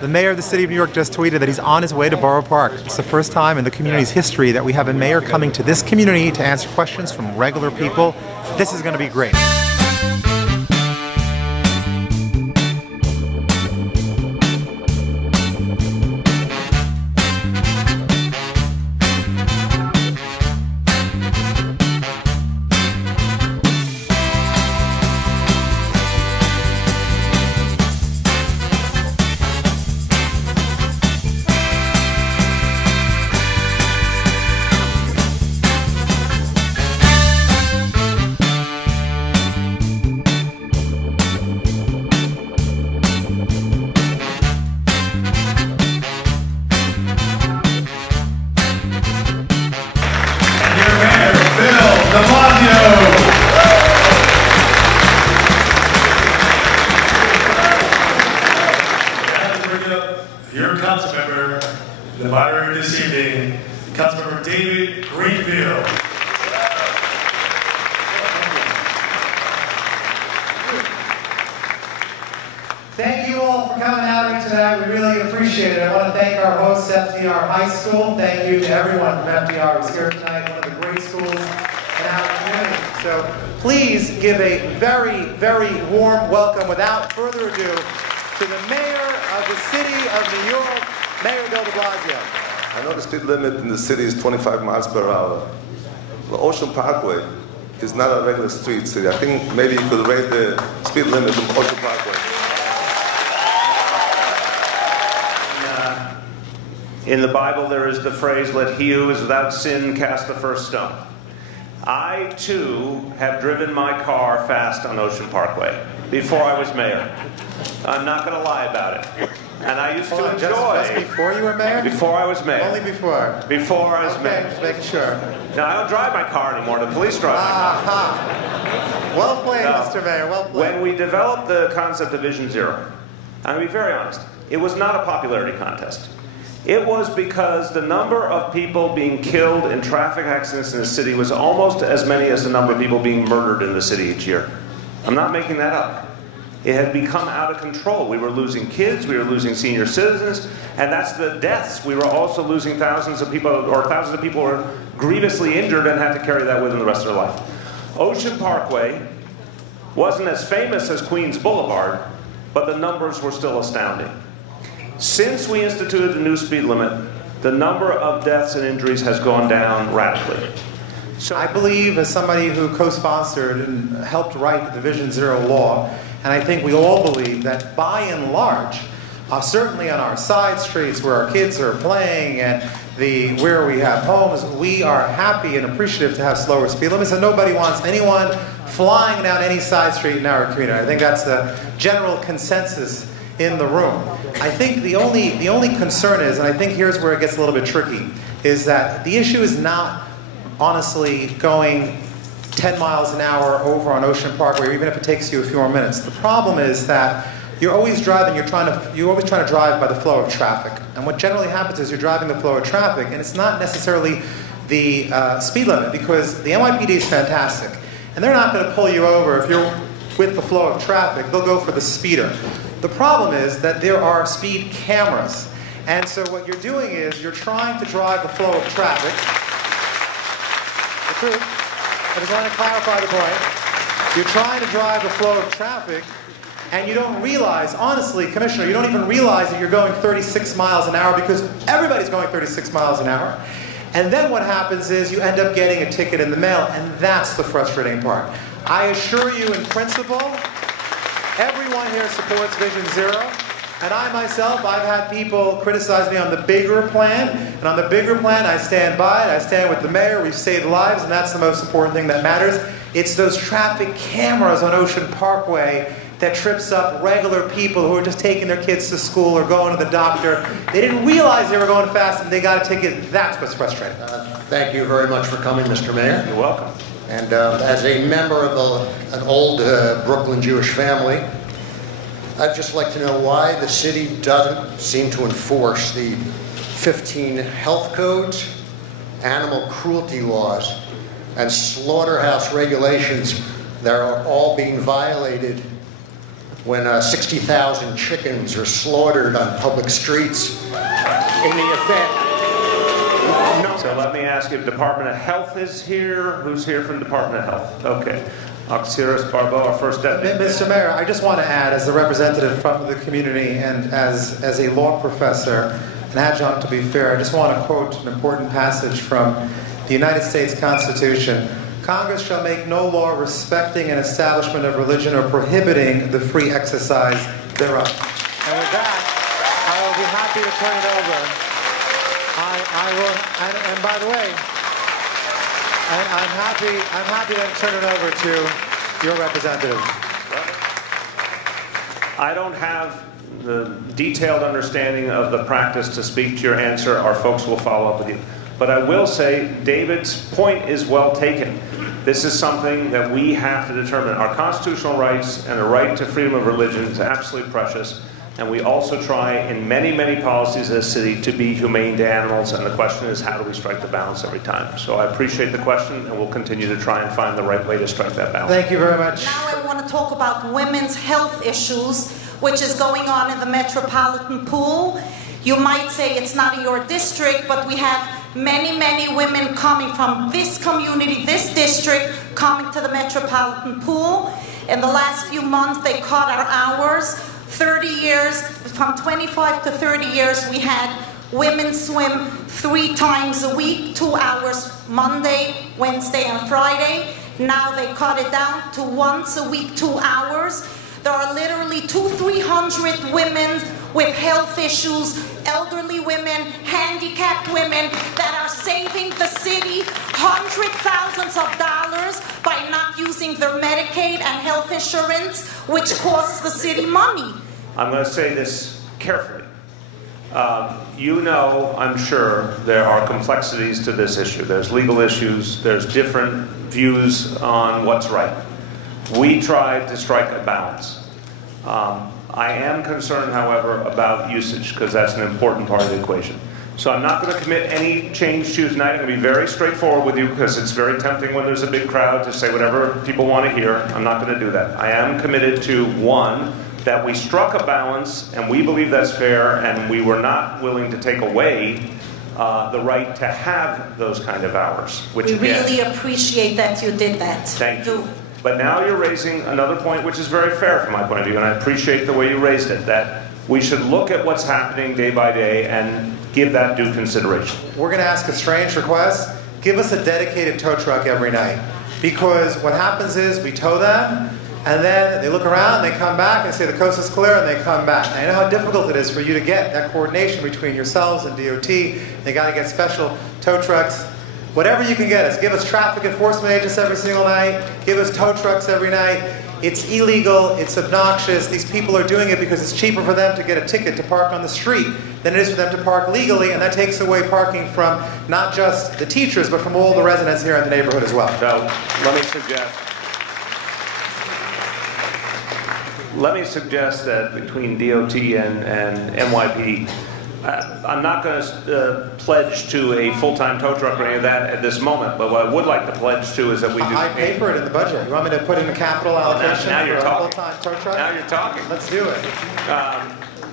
The mayor of the city of New York just tweeted that he's on his way to Boro Park. It's the first time in the community's history that we have a mayor coming to this community to answer questions from regular people. This is going to be great. Mayor Bill de Blasio. I'd like to bring up your council member, the moderator this evening, Councilmember David Greenfield. Thank you all for coming out here tonight. We really appreciate it. I want to thank our hosts, FDR High School. Thank you to everyone from FDR who's here tonight, one of the great schools in our community. So please give a very, very warm welcome, without further ado, to the mayor of the city of New York, Mayor Bill de Blasio. I know the speed limit in the city is 25 miles per hour. The Ocean Parkway is not a regular street city. I think maybe you could raise the speed limit from Ocean Parkway. In the Bible, there is the phrase, "Let he who is without sin cast the first stone." I, too, have driven my car fast on Ocean Parkway before I was mayor. I'm not going to lie about it. And I used to enjoy... Just before you were mayor? Before I was mayor. Only before? Before I was mayor. Just making sure. Now, I don't drive my car anymore. The police drive my car. Aha. Well played, Mr. Mayor. Well played. When we developed the concept of Vision Zero, I'm going to be very honest, it was not a popularity contest. It was because the number of people being killed in traffic accidents in the city was almost as many as the number of people being murdered in the city each year. I'm not making that up. It had become out of control. We were losing kids, we were losing senior citizens, and that's the deaths. We were also losing thousands of people were grievously injured and had to carry that with them the rest of their life. Ocean Parkway wasn't as famous as Queens Boulevard, but the numbers were still astounding. Since we instituted the new speed limit, the number of deaths and injuries has gone down radically. So I believe, as somebody who co-sponsored and helped write the Vision Zero law, and I think we all believe that by and large, certainly on our side streets where our kids are playing and where we have homes, we are happy and appreciative to have slower speed limits, and nobody wants anyone flying down any side street in our community. I think that's the general consensus in the room. I think the only concern is, and I think here's where it gets a little bit tricky, is that the issue is not honestly going 10 miles an hour over on Ocean Parkway, even if it takes you a few more minutes. The problem is that you're always driving, you're always trying to drive by the flow of traffic. And what generally happens is you're driving the flow of traffic, and it's not necessarily the speed limit, because the NYPD is fantastic. And they're not going to pull you over if you're with the flow of traffic. They'll go for the speeder. The problem is that there are speed cameras. And so what you're doing is you're trying to drive the flow of traffic. The truth, I just want to clarify the point. You're trying to drive the flow of traffic, and you don't realize, honestly, Commissioner, you don't even realize that you're going 36 miles an hour because everybody's going 36 miles an hour. And then what happens is you end up getting a ticket in the mail, and that's the frustrating part. I assure you, in principle, everyone here supports Vision Zero, and I myself, I've had people criticize me on the bigger plan, and on the bigger plan, I stand by it. I stand with the mayor. We've saved lives, and that's the most important thing that matters. It's those traffic cameras on Ocean Parkway that trips up regular people who are just taking their kids to school or going to the doctor. They didn't realize they were going fast, and they got a ticket. That's what's frustrating. Thank you very much for coming, Mr. Mayor. You're welcome. And as a member of an old Brooklyn Jewish family, I'd just like to know why the city doesn't seem to enforce the 15 health codes, animal cruelty laws, and slaughterhouse regulations that are all being violated when 60,000 chickens are slaughtered on public streets in the event. No. So let me ask you, if Department of Health is here. Who's here from Department of Health? Okay. Auxiliaris Barbeau, our first deputy. Mr. Mayor, I just want to add, as a representative from the community and as a law professor, an adjunct to be fair, I just want to quote an important passage from the United States Constitution. Congress shall make no law respecting an establishment of religion or prohibiting the free exercise thereof. And with that, I will be happy to turn it over. I will, and by the way, I'm happy to turn it over to your representative. I don't have the detailed understanding of the practice to speak to your answer. Our folks will follow up with you. But I will say David's point is well taken. This is something that we have to determine. Our constitutional rights and the right to freedom of religion is absolutely precious. And we also try in many, many policies as a city to be humane to animals. And the question is, how do we strike the balance every time? So I appreciate the question, and we'll continue to try and find the right way to strike that balance. Thank you very much. Now I want to talk about women's health issues, which is going on in the Metropolitan Pool. You might say it's not in your district, but we have many, many women coming from this community, this district, coming to the Metropolitan Pool. In the last few months, they cut our hours. 30 years, from 25 to 30 years, we had women swim 3 times a week, 2 hours Monday, Wednesday, and Friday. Now they cut it down to once a week, 2 hours. There are literally 200-300 women with health issues, elderly women, handicapped women that are saving the city hundreds of thousands of dollars by not using their Medicaid and health insurance, which costs the city money. I'm going to say this carefully. You know, I'm sure, there are complexities to this issue. There's legal issues. There's different views on what's right. We tried to strike a balance. I am concerned, however, about usage, because that's an important part of the equation. So I'm not going to commit any change to tonight. I'm going to be very straightforward with you, because it's very tempting when there's a big crowd to say whatever people want to hear. I'm not going to do that. I am committed to, one, that we struck a balance, and we believe that's fair, and we were not willing to take away the right to have those kind of hours. Which we again, really appreciate that you did that. Thank you. But now you're raising another point which is very fair from my point of view, and I appreciate the way you raised it, that we should look at what's happening day by day and give that due consideration. We're going to ask a strange request. Give us a dedicated tow truck every night. Because what happens is we tow them, and then they look around, they come back and say the coast is clear, and they come back. I know how difficult it is for you to get that coordination between yourselves and DOT. They got to get special tow trucks. Whatever you can get us. Give us traffic enforcement agents every single night. Give us tow trucks every night. It's illegal. It's obnoxious. These people are doing it because it's cheaper for them to get a ticket to park on the street than it is for them to park legally, and that takes away parking from not just the teachers, but from all the residents here in the neighborhood as well. So let me suggest that between DOT and NYPD, I'm not going to pledge to a full-time tow truck or any of that at this moment, but what I would like to pledge to is that we do... I pay for it in the budget. You want me to put in a capital allocation for a full-time tow truck? Now you're talking. Let's do it.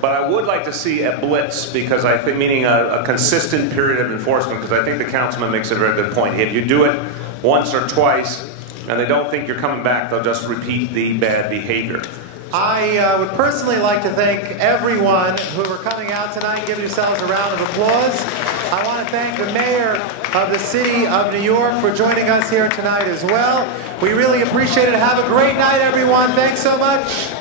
But I would like to see a blitz, because I think, meaning a consistent period of enforcement, because I think the councilman makes a very good point. If you do it once or twice, and they don't think you're coming back, they'll just repeat the bad behavior. I would personally like to thank everyone who are coming out tonight. Give yourselves a round of applause. I want to thank the mayor of the city of New York for joining us here tonight as well. We really appreciate it. Have a great night, everyone. Thanks so much.